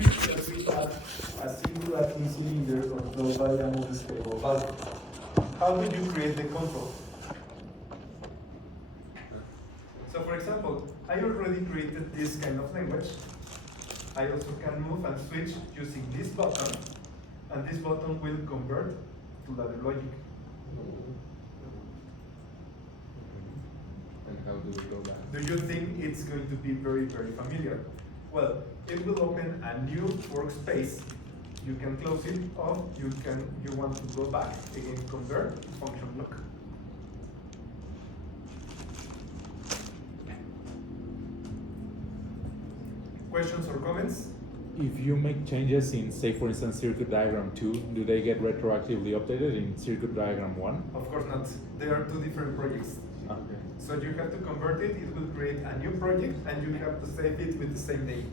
that we have a single acting cylinder controlled by a multi-stable valve. How do you create the control? So for example, I already created this kind of language. I also can move and switch using this button, and this button will convert to ladder logic. And how do we go back? Do you think it's going to be very, very familiar? Well, it will open a new workspace. You can close it, or you want to go back, again convert function block. Questions or comments? If you make changes in, say, for instance, circuit diagram 2, do they get retroactively updated in circuit diagram 1? Of course not. They are two different projects. Okay. So you have to convert it, it will create a new project, and you have to save it with the same name.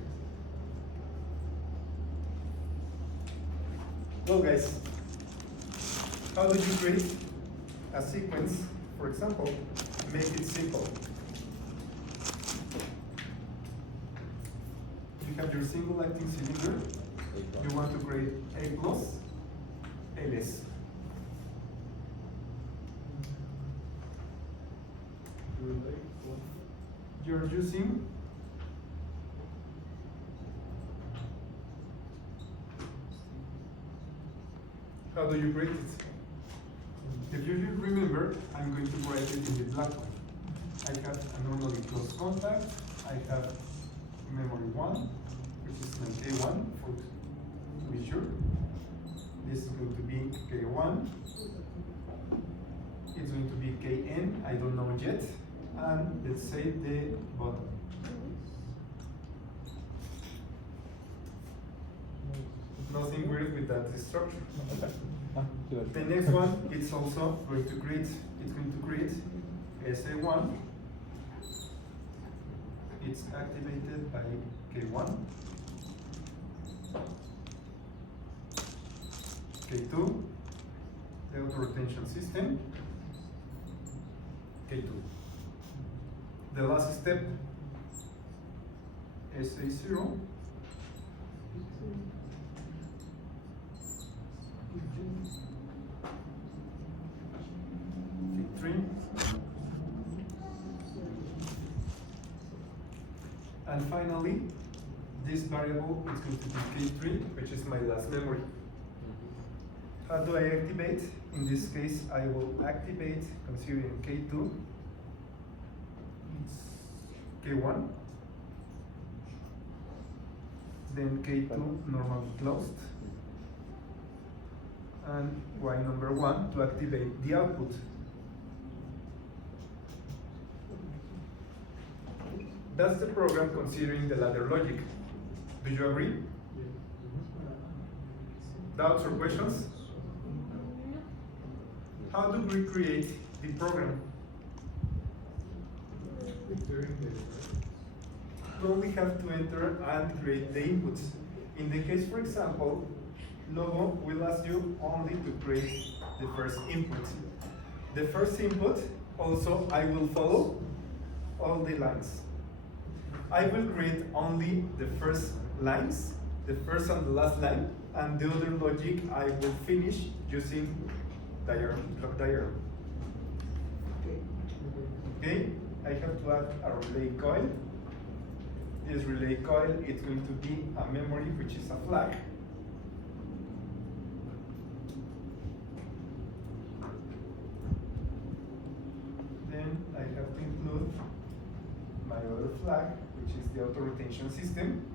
Well guys, how do you create a sequence? For example, make it simple. You have your single acting cylinder. You want to create A plus, LS. You're using how do you create it? If you remember, I'm going to write it in the black one. I have a normally closed contact. I have memory 1, which is my K1 to be sure. This is going to be K1. It's going to be Kn, I don't know yet. And let's say the bottom. Nothing weird with that structure. The next one, it's also going to create, SA1. It's activated by K1. K2, the auto retention system. K2. The last step, SA0. K3. And finally, this variable is going to be K3, which is my last memory. How do I activate? In this case, I will activate considering K2, K1, then K2 normally closed, and Y number 1 to activate the output. That's the program considering the ladder logic. Do you agree? Doubts or questions? How do we create the program? You only have to enter and create the inputs. In the case, for example, Logo will ask you only to create the first input. The first input, also, I will follow all the lines. I will create only the first lines, the first and the last line, and the other logic I will finish using block diagram. Okay, I have to add a relay coil. This relay coil is going to be a memory, which is a flag. Then I have to include my other flag, which is the auto retention system.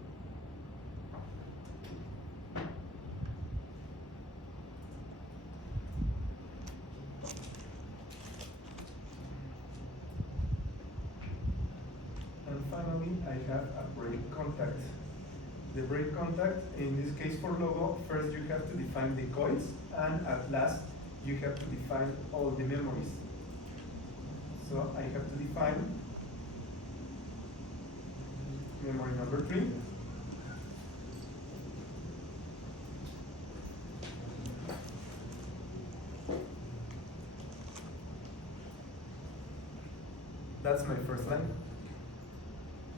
And finally, I have a break contact. The break contact, in this case for Logo, first you have to define the coils, and at last you have to define all the memories. So I have to define memory number 3. That's my first line.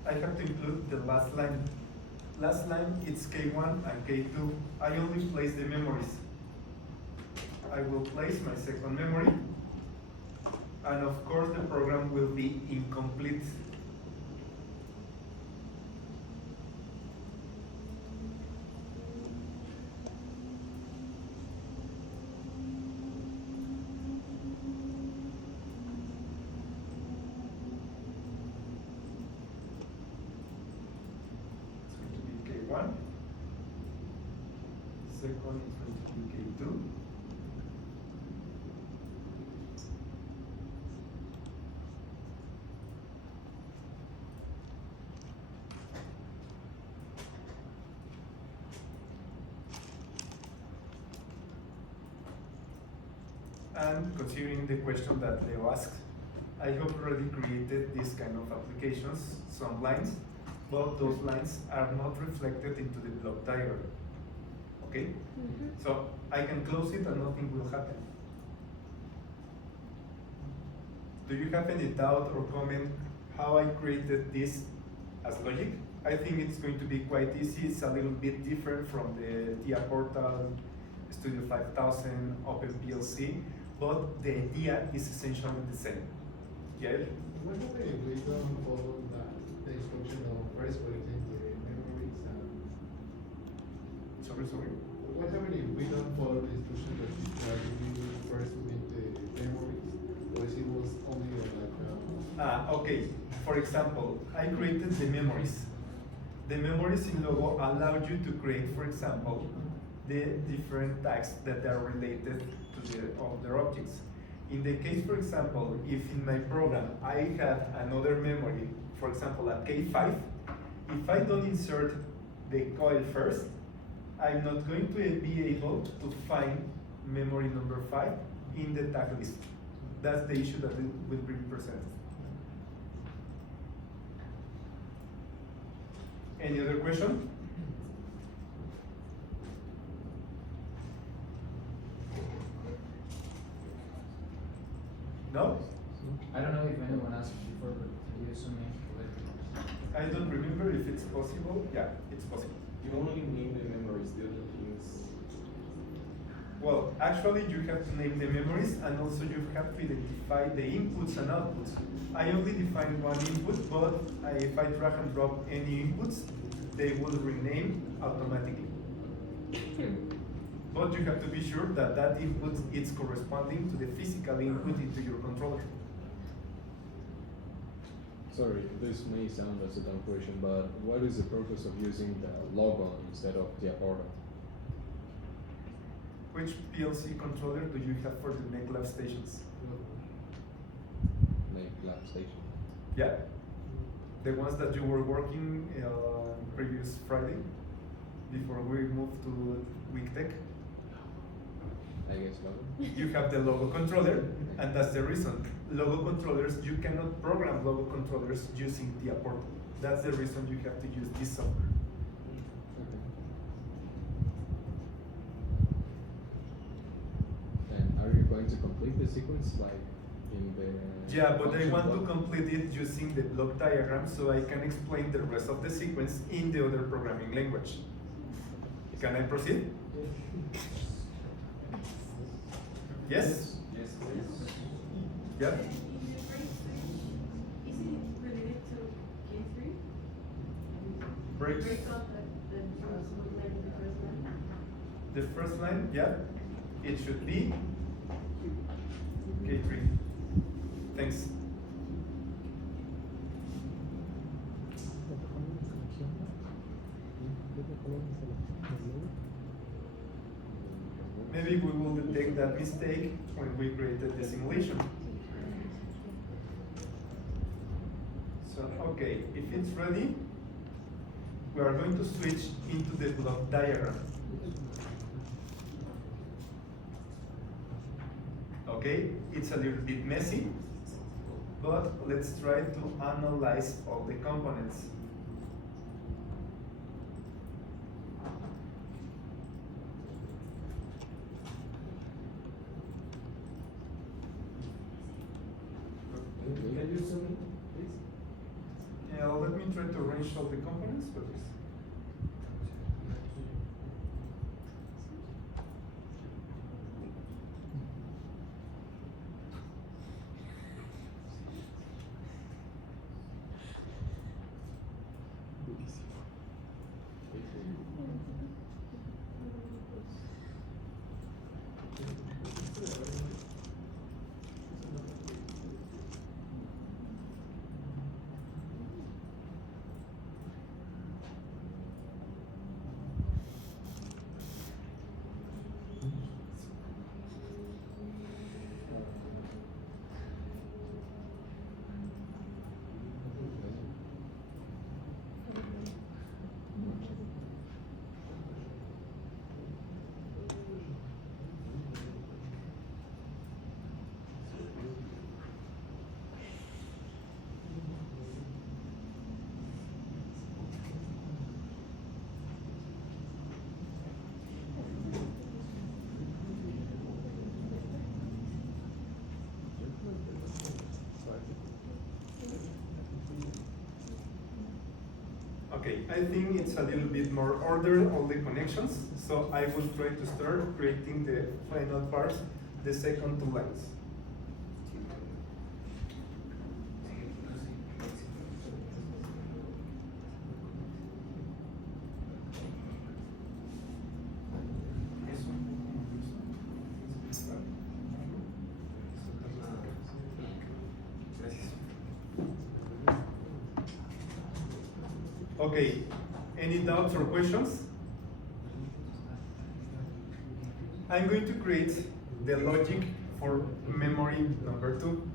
I have to include the last line. last line it's K1 and K2. I only place the memories. I will place my second memory, and of course the program will be incomplete. K1, second is going to be K2, and considering the question that Leo asked, I have already created this kind of applications, some lines, but those lines are not reflected into the block diagram. Okay? So I can close it and nothing will happen. Do you have any doubt or comment how I created this as logic? I think it's going to be quite easy. It's a little bit different from the TIA Portal, Studio 5000, OpenPLC, but the idea is essentially the same. Yeah? What if we don't follow the instruction of first collecting the memories and Sorry. what happens if we don't follow the instruction that we first put the memories, or if it was only like Okay, for example, I created the memories. The memories in Logo allow you to create, for example, the different tags that are related to the other objects. In the case, for example, if in my program I have another memory, for example at K5, if I don't insert the coil first, I'm not going to be able to find memory number 5 in the tag list. That's the issue that will be presented. Any other question? No? I don't know if anyone asked before, but you assume I don't remember if it's possible. Yeah, it's possible. You only name the memories, the other things. Well, actually you have to name the memories and also you have to identify the inputs and outputs. I only define one input, but if I drag and drop any inputs, they will rename automatically. But you have to be sure that that input is corresponding to the physical input into your controller. Sorry, this may sound as a dumb question, but what is the purpose of using the logo instead of the Portal? Which PLC controller do you have for the MakeLab stations? Like lab station? Yeah? The ones that you were working previous Friday, before we moved to WeekTech? I guess logo. You have the logo controller, and that's the reason. Logo controllers, you cannot program logo controllers using TIA Portal. That's the reason you have to use this software. And are you going to complete the sequence like in the Yeah, but I function want to block? complete it using the block diagram so I can explain the rest of the sequence in the other programming language. Can I proceed? Yes? Yes. Yeah? Is it related to K3? Breaks. Break up the first line? The first line, yeah? It should be K3. Thanks. Maybe we will detect that mistake when we created the simulation. So, okay, if it's ready, we are going to switch into the block diagram. Okay, it's a little bit messy, but let's try to analyze all the components. Can you zoom in, please? Yeah, let me try to arrange all the components for this. Okay, I think it's a little bit more ordered, all the connections, so I will try to start creating the final part, the second two lines. Okay, any doubts or questions? I'm going to create the logic for memory number 2.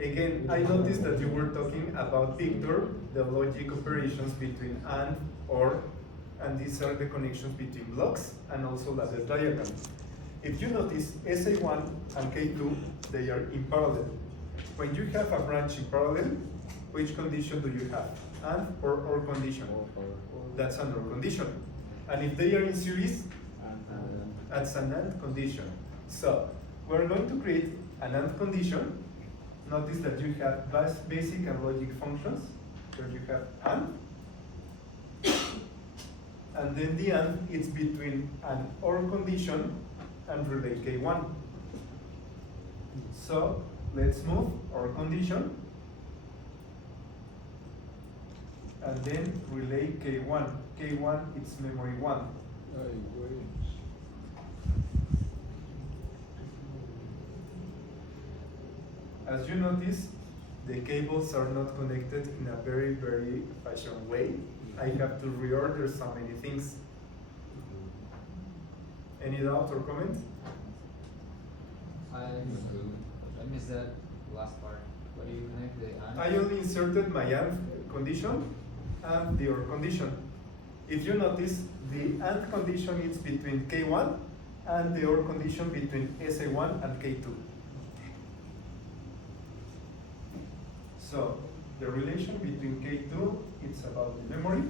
Again, I noticed that you were talking about Victor, the logic operations between and, or, and these are the connections between blocks and also ladder diagram. If you notice, SA1 and K2, they are in parallel. When you have a branch in parallel, which condition do you have? And or condition? That's an or condition. And if they are in series, that's an and condition. So we're going to create an and condition. Notice that you have basic and logic functions, where you have and then the and is between an or condition and relay K1. So let's move or condition and then relay K1. K1 it's memory 1. As you notice, the cables are not connected in a very, very fashion way. I have to reorder so many things. Any doubt or comment? I missed that last part. What do you connect the and? I only inserted my and condition and the or condition. If you notice, the and condition is between K1 and the or condition between SA1 and K2. So the relation between K2, it's about the memory.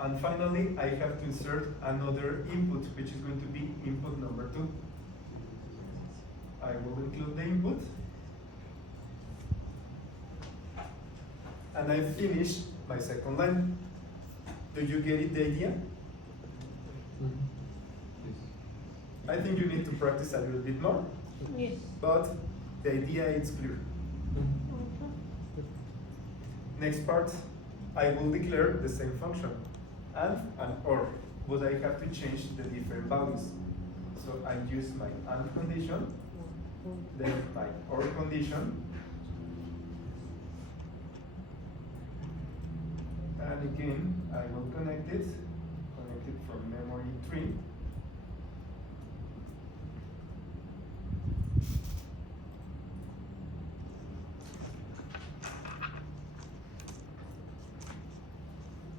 And finally, I have to insert another input, which is going to be input number 2. I will include the input. And I finished my second line. Do you get it, the idea? I think you need to practice a little bit more, Yes. but the idea is clear. Next part, I will declare the same function, and or, but I have to change the different values. So I use my and condition, then my or condition, and again, I will connect it from memory 3.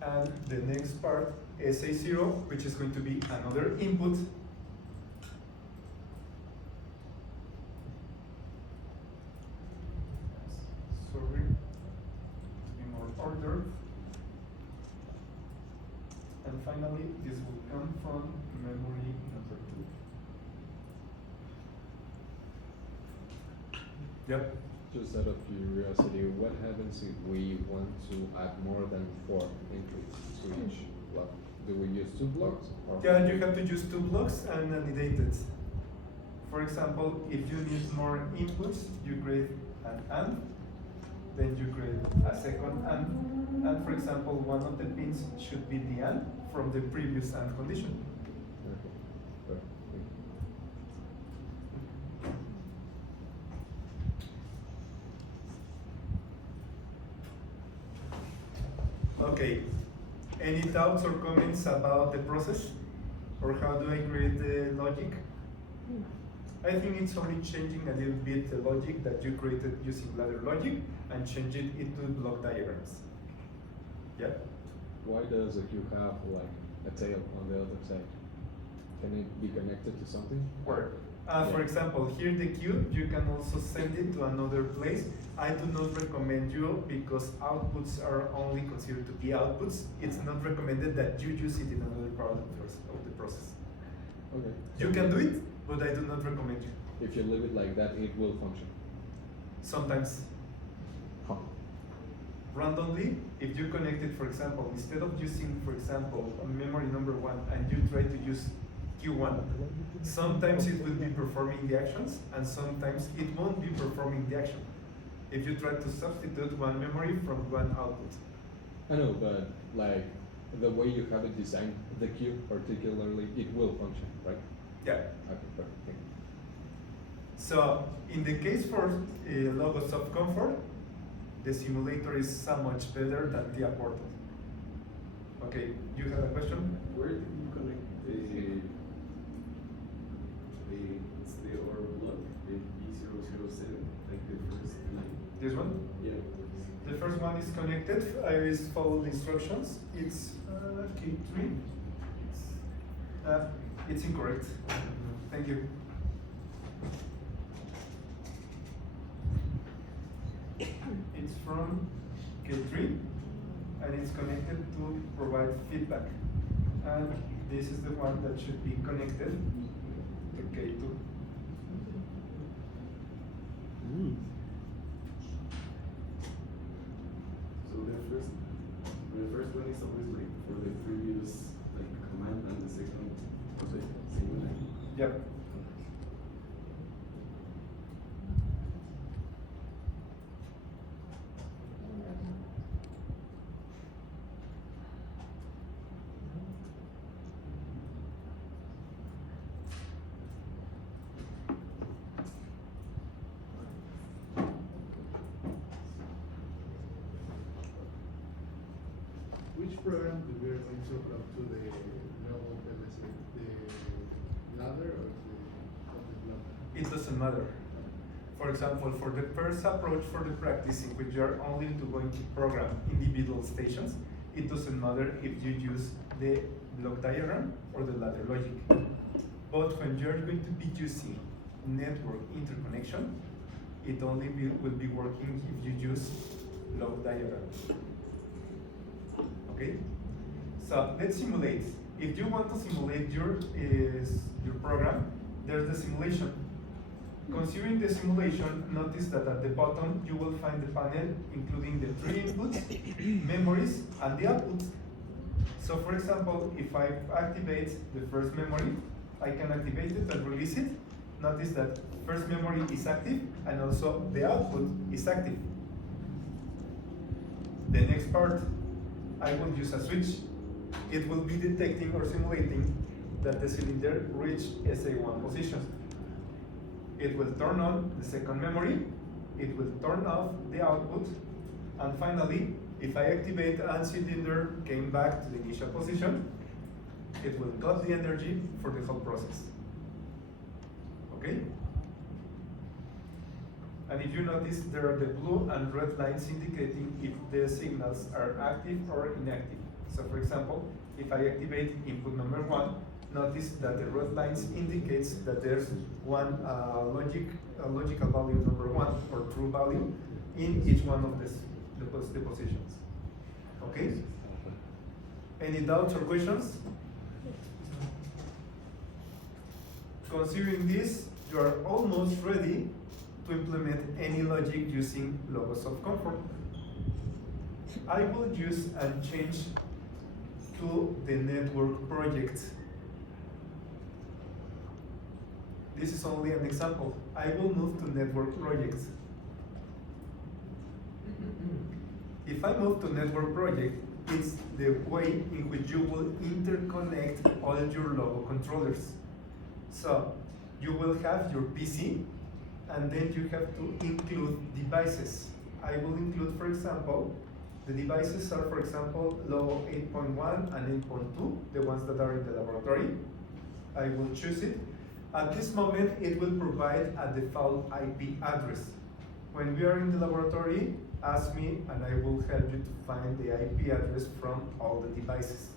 And the next part, SA0, which is going to be another input. Sorry, to be more ordered. And finally, this will come from memory number 2. Yep. Just out of curiosity, what happens if we want to add more than 4 entries to each block? Do we use 2 blocks? Or Yeah, you have to use 2 blocks and annotate it. For example, if you need more inputs, you create an and, then you create a second and for example, one of the pins should be the and from the previous and condition. Okay. Perfect. Thank you. Okay, any doubts or comments about the process? Or how do I create the logic? I think it's only changing a little bit the logic that you created using ladder logic and change it into block diagrams. Yeah? Why does a queue have like a tail on the other side? Can it be connected to something? Where? For Yeah. example, here the queue, you can also send it to another place. I do not recommend you because outputs are only considered to be outputs. It's not recommended that you use it in another part of the process. Okay. You can do it, but I do not recommend you. If you leave it like that, it will function. Sometimes Huh. randomly, if you connect it, for example, instead of using, for example, memory number 1 and you try to use Q1, sometimes it will be performing the actions and sometimes it won't be performing the action. If you try to substitute one memory from one output. I know, but like the way you have it designed, the queue particularly, it will function, right? Yeah. Okay, perfect. Thank you. So in the case for Logos of Comfort, the simulator is so much better than TIA Portal. Okay, you have a question? Where do you connect the or block, the B007, like the first line? This one? Yeah. The first one is connected. I will follow the instructions. It's K3. It's incorrect. Thank you. It's from K3 and it's connected to provide feedback. And this is the one that should be connected to K2. So the first one is always like for the previous like command and the second for the same line. Yep. Which program do we are going to hook up to the normal MSA? The ladder or the block? It doesn't matter. For example, for the first approach for the practice in which you are only going to program individual stations, it doesn't matter if you use the block diagram or the ladder logic. But when you're going to be using network interconnection, it only will be working if you use block diagram. Okay? So let's simulate. If you want to simulate your program, there's the simulation. Considering the simulation, notice that at the bottom you will find the panel including the 3 inputs, memories, and the outputs. So for example, if I activate the first memory, I can activate it and release it. Notice that first memory is active and also the output is active. The next part, I will use a switch. It will be detecting or simulating that the cylinder reached SA1 position. It will turn on the second memory, it will turn off the output, and finally, if I activate and cylinder came back to the initial position, it will cut the energy for the whole process. Okay? And if you notice, there are the blue and red lines indicating if the signals are active or inactive. So for example, if I activate input number 1, notice that the red lines indicates that there's one logical value number 1 or true value in each one of the positions. Okay? Any doubts or questions? Considering this, you are almost ready to implement any logic using Logos of Comfort. I will use and change to the network project. This is only an example. I will move to network projects. If I move to network project, it's the way in which you will interconnect all your Logo controllers. So you will have your PC, and then you have to include devices. I will include, for example, the devices are, for example, Logo 8.1 and 8.2, the ones that are in the laboratory. I will choose it. At this moment, it will provide a default IP address. When we are in the laboratory, ask me and I will help you to find the IP address from all the devices.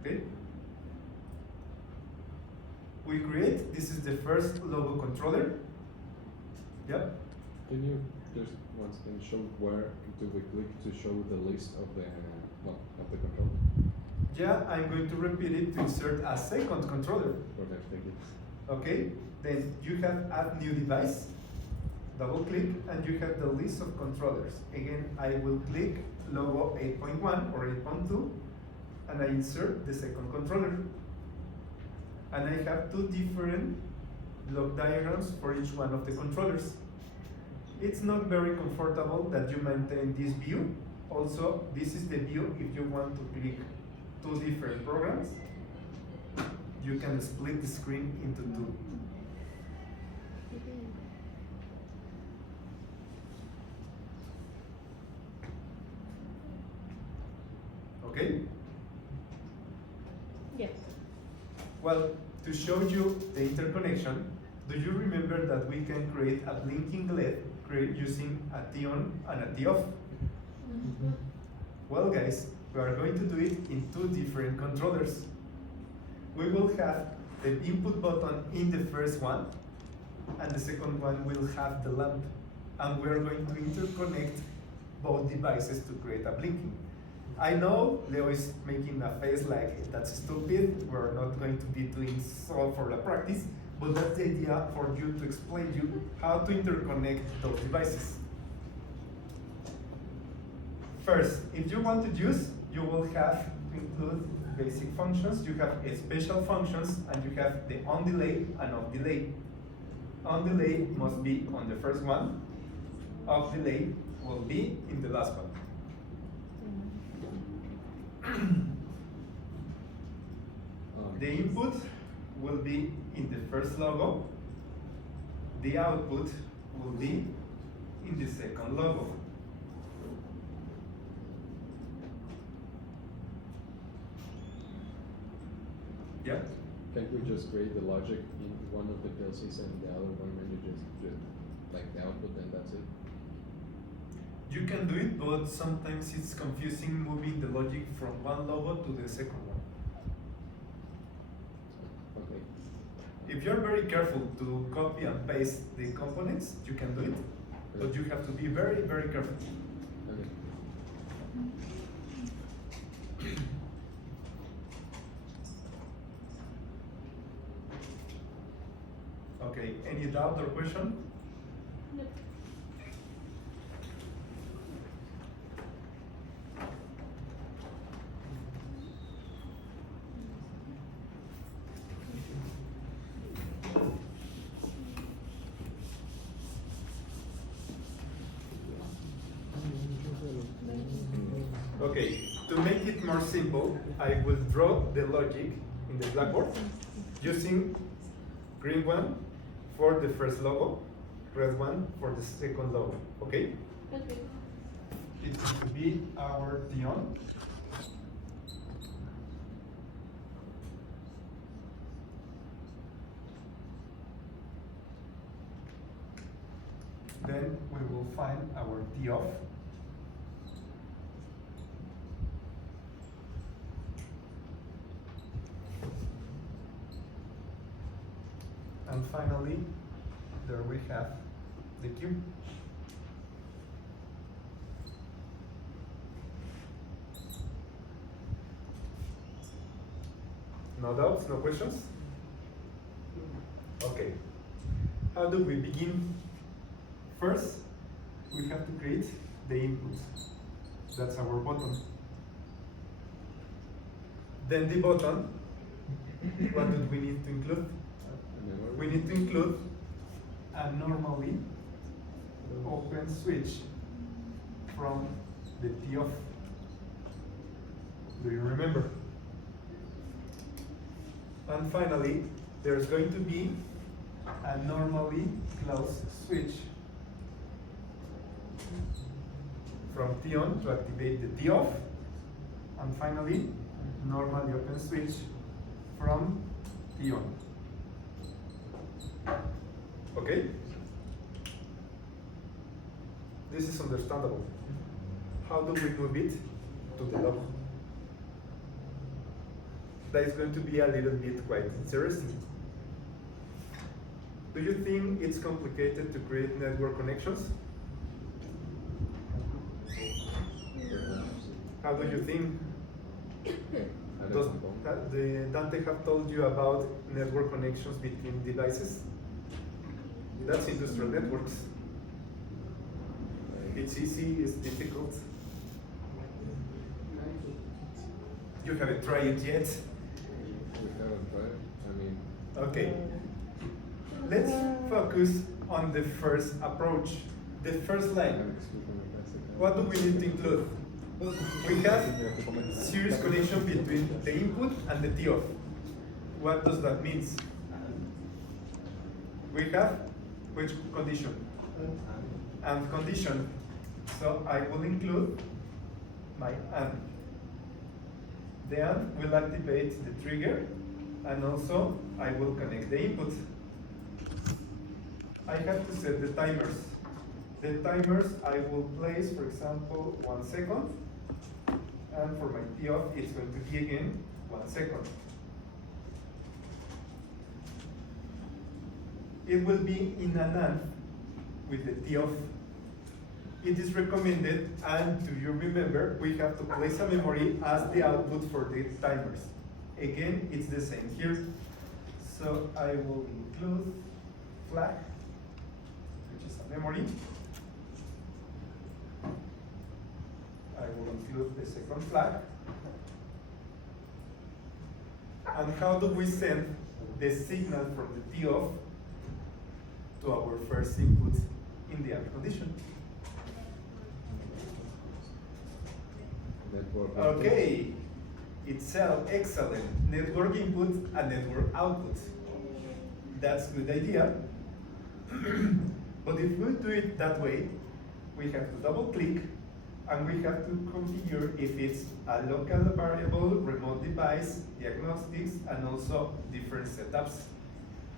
Okay? We create, this is the first Logo controller. Yep. Can you just once again show where do we click to show the list of the control? Yeah, I'm going to repeat it to insert a second controller. Okay, thank you. Okay, then you have add new device. double click, and you have the list of controllers. Again, I will click logo 8.1 or 8.2, and I insert the second controller. And I have two different block diagrams for each one of the controllers. It's not very comfortable that you maintain this view. Also, this is the view if you want to click two different programs. You can split the screen into two. Okay? Yes. Well, to show you the interconnection, do you remember that we can create a blinking LED using a T-on and a T-off? Well guys, we are going to do it in two different controllers. We will have the input button in the first one, and the second one will have the lamp. And we are going to interconnect both devices to create a blinking. I know Leo is making a face like that's stupid, we're not going to be doing so for the practice, but that's the idea for you to explain you how to interconnect those devices. First, if you want to use, you will have to include basic functions, you have special functions, and you have the on delay and off delay. On delay must be on the first one, off delay will be in the last one. The input will be in the first logo, the output will be in the second logo. Yeah? Can't we just create the logic in one of the PLCs and the other one when you just like the output and that's it? You can do it, but sometimes it's confusing moving the logic from one logo to the second one. Okay. If you're very careful to copy and paste the components, you can do it, but you have to be very, very careful. Okay. Okay, any doubt or question? No. Okay, to make it more simple, I will draw the logic in the blackboard using green one for the first logo, red one for the second logo, okay? Okay. It's going to be our T-on. Then we will find our T-off. And finally, there we have the Q. No doubts, no questions? Okay. How do we begin? First, we have to create the input. That's our button. Then the button, what do we need to include? We need to include a normally open switch from the T-off. Do you remember? And finally, there's going to be a normally closed switch from T-on to activate the T-off, and finally, normally open switch from T-on. Okay? This is understandable. How do we move it to the logo? That is going to be a little bit quite interesting. Do you think it's complicated to create network connections? How do you think? Does the Dante have told you about network connections between devices? That's industrial networks. It's easy, it's difficult. You haven't tried it yet. We haven't tried. I mean, Okay. Let's focus on the first approach, the first line. What do we need to include? We have serious connection between the input and the TOF. What does that mean? We have which condition? And condition. So I will include my AND. The AND will activate the trigger, and also I will connect the input. I have to set the timers. The timers I will place, for example, 1 second, and for my TOF it's going to be again 1 second. It will be in an AND with the TOF. It is recommended, and do you remember, we have to place a memory as the output for the timers. Again, it's the same here. So I will include flag, which is a memory. I will include the second flag. And how do we send the signal from the TOF to our first input in the AND condition? network. Okay, it's excellent. Network input and network output. That's a good idea. But if we do it that way, we have to double click and we have to configure if it's a local variable, remote device, diagnostics, and also different setups.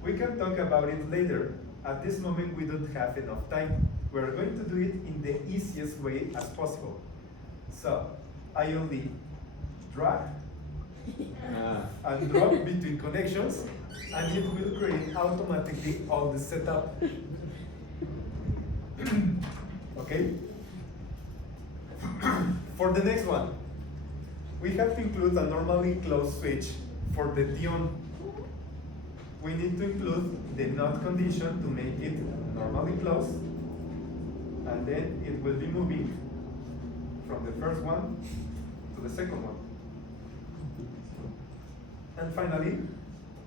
We can talk about it later. At this moment, we don't have enough time. We're going to do it in the easiest way as possible. So, I only drag and drop between connections, and it will create automatically all the setup. Okay? For the next one, we have to include a normally closed switch for the TON. We need to include the NOT condition to make it normally closed, and then it will be moving from the first one to the second one. And finally,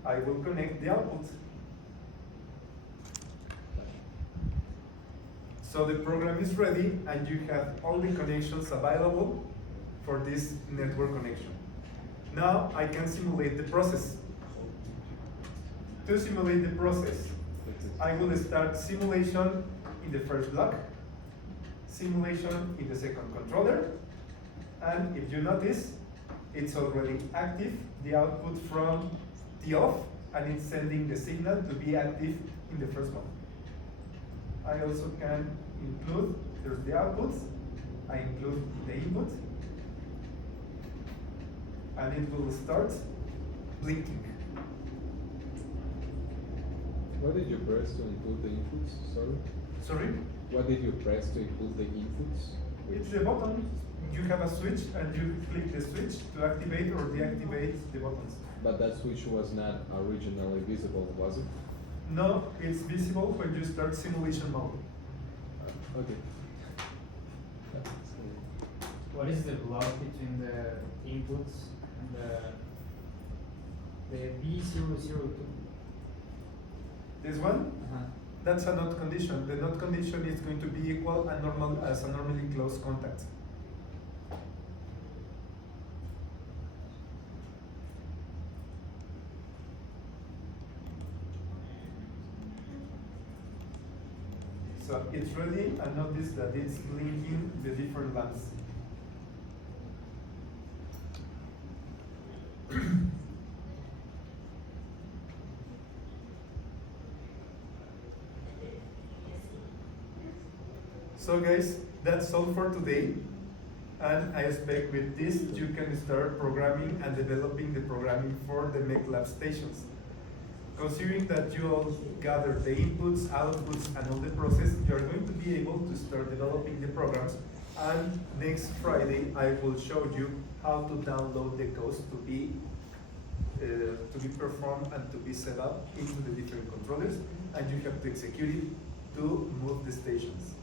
I will connect the output. So the program is ready and you have all the connections available for this network connection. Now I can simulate the process. To simulate the process, I will start simulation in the first block, simulation in the second controller, and if you notice, it's already active, the output from the off, and it's sending the signal to be active in the first one. I also can include, there's the outputs, I include the input, and it will start blinking. What did you press to include the inputs? Sorry? Sorry? What did you press to include the inputs? It's the button. You have a switch and you click the switch to activate or deactivate the buttons. But that switch was not originally visible, was it? No, it's visible when you start simulation mode. Okay. What is the block between the inputs and the B002? This one, that's a NOT condition. The NOT condition is going to be equal and normal as a normally closed contact. So it's ready, and notice that it's blinking the different lamps. So guys, that's all for today. And I expect with this you can start programming and developing the programming for the MechLab stations. Considering that you all gather the inputs, outputs, and all the process, you are going to be able to start developing the programs. And next Friday, I will show you how to download the codes to be performed and to be set up into the different controllers. And you have to execute it to move the stations.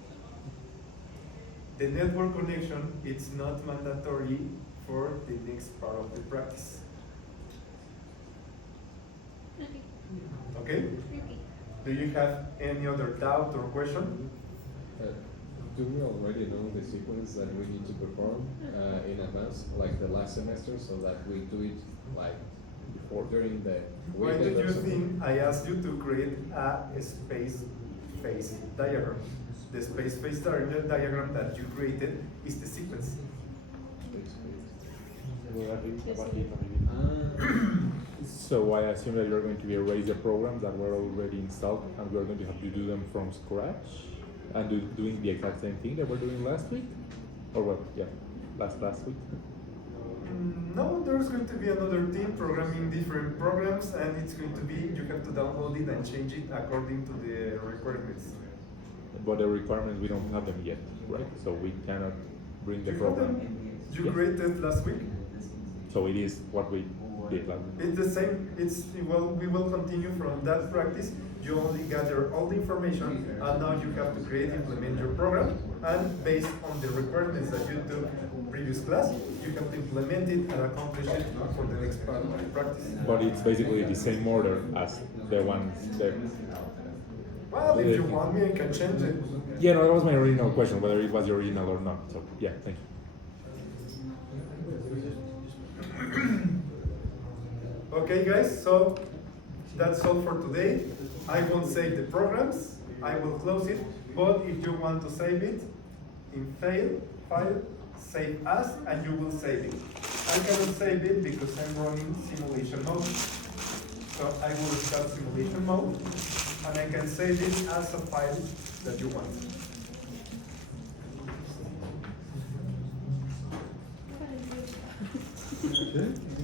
The network connection, it's not mandatory for the next part of the practice. Okay. Okay? Okay. Do you have any other doubt or question? Do we already know the sequence that we need to perform in advance, like the last semester, so that we do it like before during the Why do weekend or you something? think I asked you to create a space phase diagram? The space phase diagram that you created is the sequence. So I assume that you're going to erase the programs that were already installed and we're going to have to do them from scratch and doing the exact same thing that we're doing last week? Or what? Yeah, last week. No, there's going to be another team programming different programs, and it's going to be, you have to download it and change it according to the requirements. But the requirements, we don't have them yet, right? So we cannot bring the You have program. them, you Yeah. created last week. So it is what we did last week. It's the same, well, we will continue from that practice. You only gather all the information, and now you have to create, implement your program, and based on the requirements that you took previous class, you have to implement it and accomplish it for the next part of the practice. But it's basically the same order as the ones that. Well, if you want me, I can change it. Yeah, no, that was my original question, whether it was the original or not. So yeah, thank you. Okay, guys, so that's all for today. I won't save the programs, I will close it, but if you want to save it, in file, save as, and you will save it. I cannot save it because I'm running simulation mode. So I will start simulation mode, and I can save it as a file that you want. Okay.